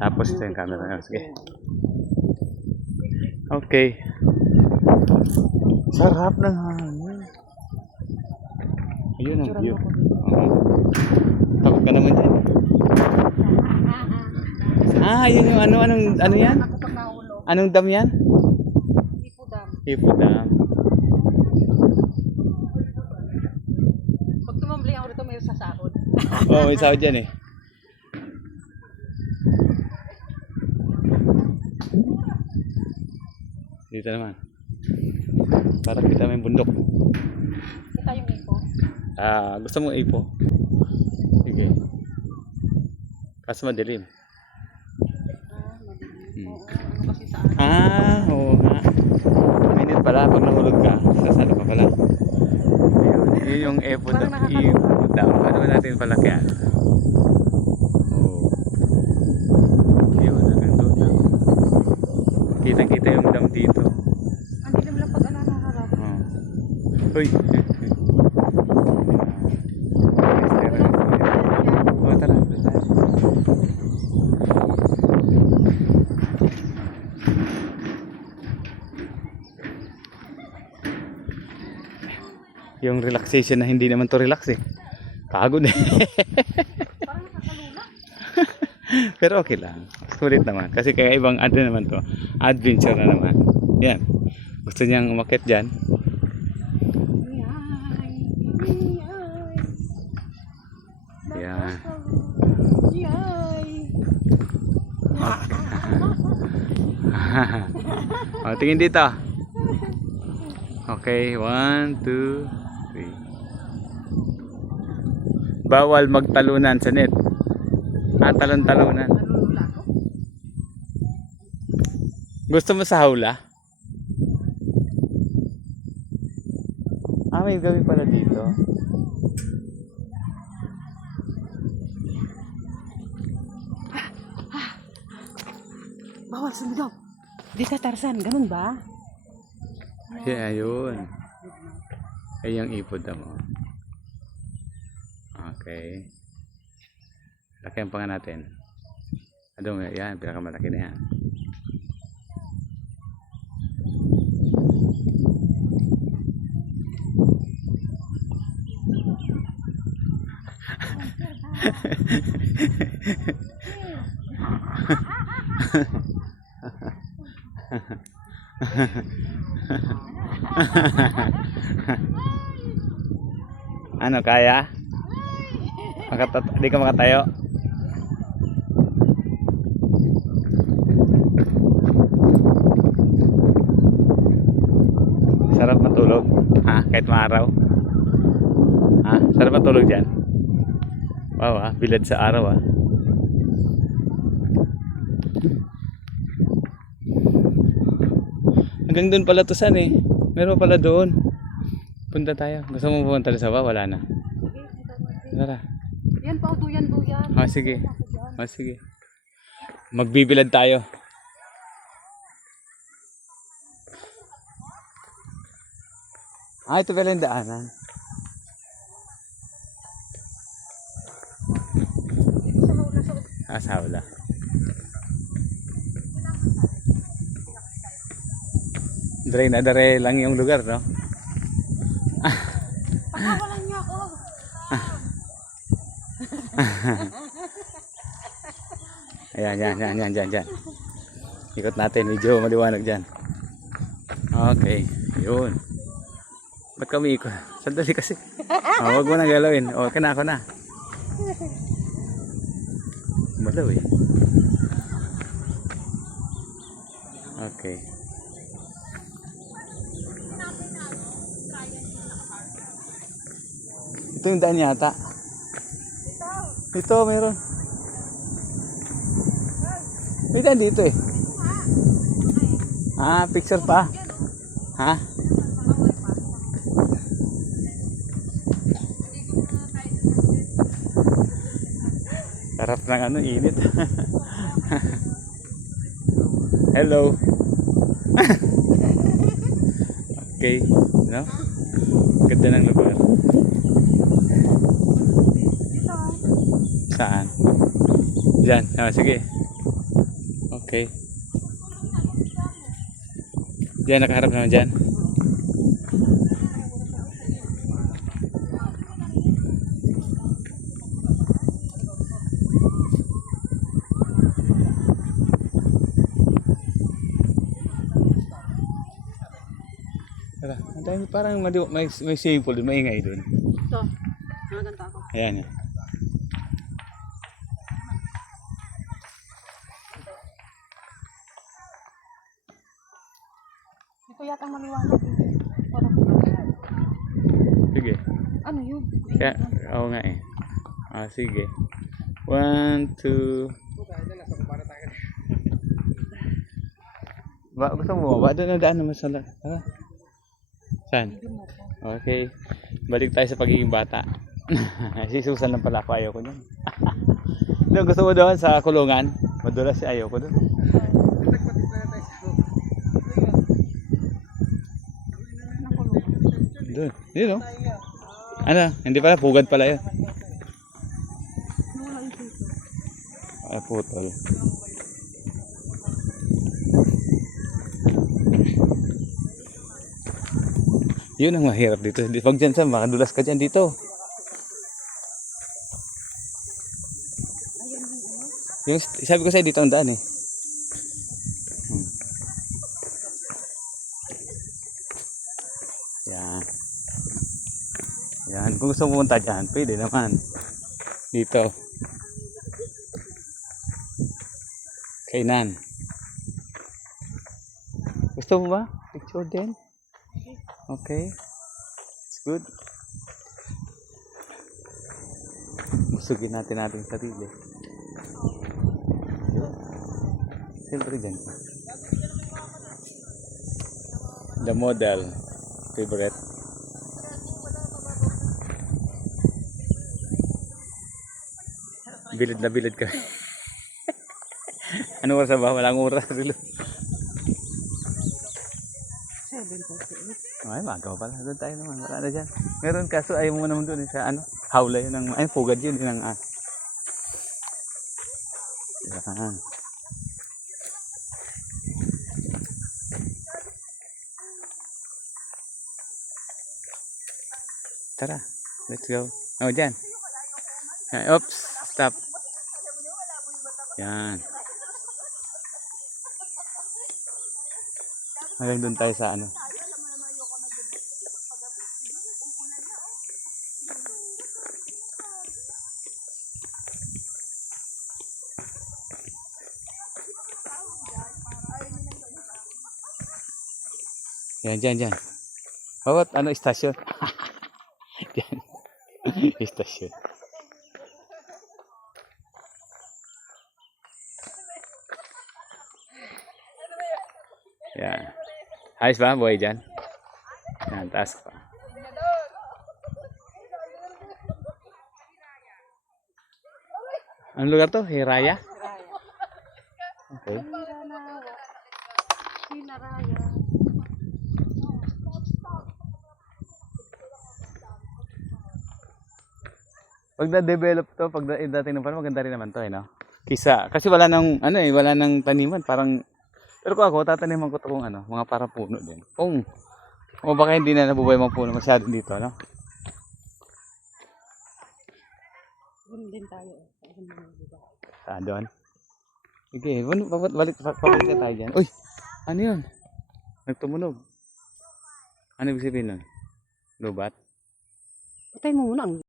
Tapos ito yung camera. Sige. Okay. Sarap ng hangin. Ayun ang view. Takot ka naman dyan. Yun yung ano yan? Anong dam yan? Ipo Dam. Ipo Dam. Pag tumambling ako rito, may sasahod. Oo, may sahod dyan eh. Dito naman. Para kita may bundok. Kita yung ipo. Gusto mo ipo? Sige. Kaso madilim. Oo, kasi sa akin. Oo nga. Minit pala pag nahulog ka. Sasalo ka pala. Yun yung Ipo Dam. Paano ba natin palakyan? Yun, hanggang doon lang. Kita-kita yung dam dito. Ang dilim lang pag nakaharap. Uy! Tara. Yung relaxation na hindi naman to relax eh. Pagod eh. Parang nakakalula. Pero okay lang. Sulit naman. Kasi kaya ibang naman to. Adventure na naman. Yan. Gusto niyang umakyat dyan. Yan. Tingin dito. Okay, 1, 2, 3. Bawal magtalunan sa net. Talon-talunan. Nalulula ko. Gusto mo sa hawla? May gawin pala dito. Bawal sumigaw. Di ka Tarzan, ganun ba? Ayun. Ay yung Ipo Dam mo. Okay. Lakihan pa nga natin. Yan, pinakamalaki na yan. Ano, kaya? Di ka makatayo? Sarap matulog? Kahit maaraw? Sarap matulog dyan? Wow, bilad sa araw Hanggang doon pala to san eh. Meron pala doon. Punta tayo. Gusto mo pumunta sa baba? Wala na. Tara. Yan pa, duyan. Sige. Sige. Magbibilad tayo. Ito pala yung daanan. Sa hawla. Dre na dre lang yung lugar, no? Pakawalan niyo ako. Ayan, dyan. Ikot natin, medyo maliwanag dyan. Okay, yun. Ba't kami ikot? Sandali kasi. Huwag mo nang galawin. Okay na, ako na. Malaw eh. Okay. Ito yung daan yata. Ito, meron. May daan dito eh. Picture pa. Sarap ng init. Hello. Okay, no? Ganda ng lugar. Saan? Diyan. Sige. Okay. Diyan, nakaharap naman dyan. Tara, ang dami parang may swimming pool doon, maingay doon. Ito. Naganta ako. Ayan. Ito yata ang maliwanag. Parang Sige. ano yun? Kaya, oo nga eh. Sige. 1, 2. Gusto mo ba? Doon na daan naman sa Tara. Saan? Okay. Balik tayo sa pagiging bata. Si Susan lang pala ako. Ayaw ko doon. Doon, gusto mo doon sa kulungan? Madulas si ayaw ko doon. Doon. Yun o. Ano? Hindi pala. Pugad pala yun. Nawala yung dito. Putol. Yun ang mahirap dito. Pag dyan sa makadulas ka dyan dito. Yung, sabi ko sa'yo dito ang daan eh. Yan. Yan. Kung gusto mo pumunta dyan, pwede naman. Dito. Kainan. Gusto mo ba? Picture din? Okay. It's good. Busugin natin ating sarili. Yun. Siyempre dyan. The model. Favorite. Bilid na bilid ka. Ano oras na ba? Walang oras. 7:48. Ay, magaw pala. Doon tayo naman. Wala na dyan. Meron kaso ayaw mo naman doon sa ano. Hawla yun ng, ay pugad yun. Yun ang Yan. Tara. Let's go. Oh, dyan. Oops. Stop. Yan. Hanggang doon tayo sa ano. Yan, dyan. Bawat ano, istasyon. Yan. Istasyon. Yan. Ayos ba, buhay dyan? Yan, taas pa. Anong lugar to? Hiraya? Okay. Sinaraya. Pag na-develop to, pag dating ng parang maganda rin naman to, no? Kisa, kasi wala nang, ano eh, wala nang taniman, parang, pero kung ako, tataniman ko to kung ano, mga para puno din. Kung, o baka hindi na nabubuhay mga puno masyado dito, no? Doon din tayo. Saan doon? Sige, balik na tayo dyan. Uy, ano yun? Nagtumunog. Ano ibig sabihin nun? Lubat? Patay mo muna ang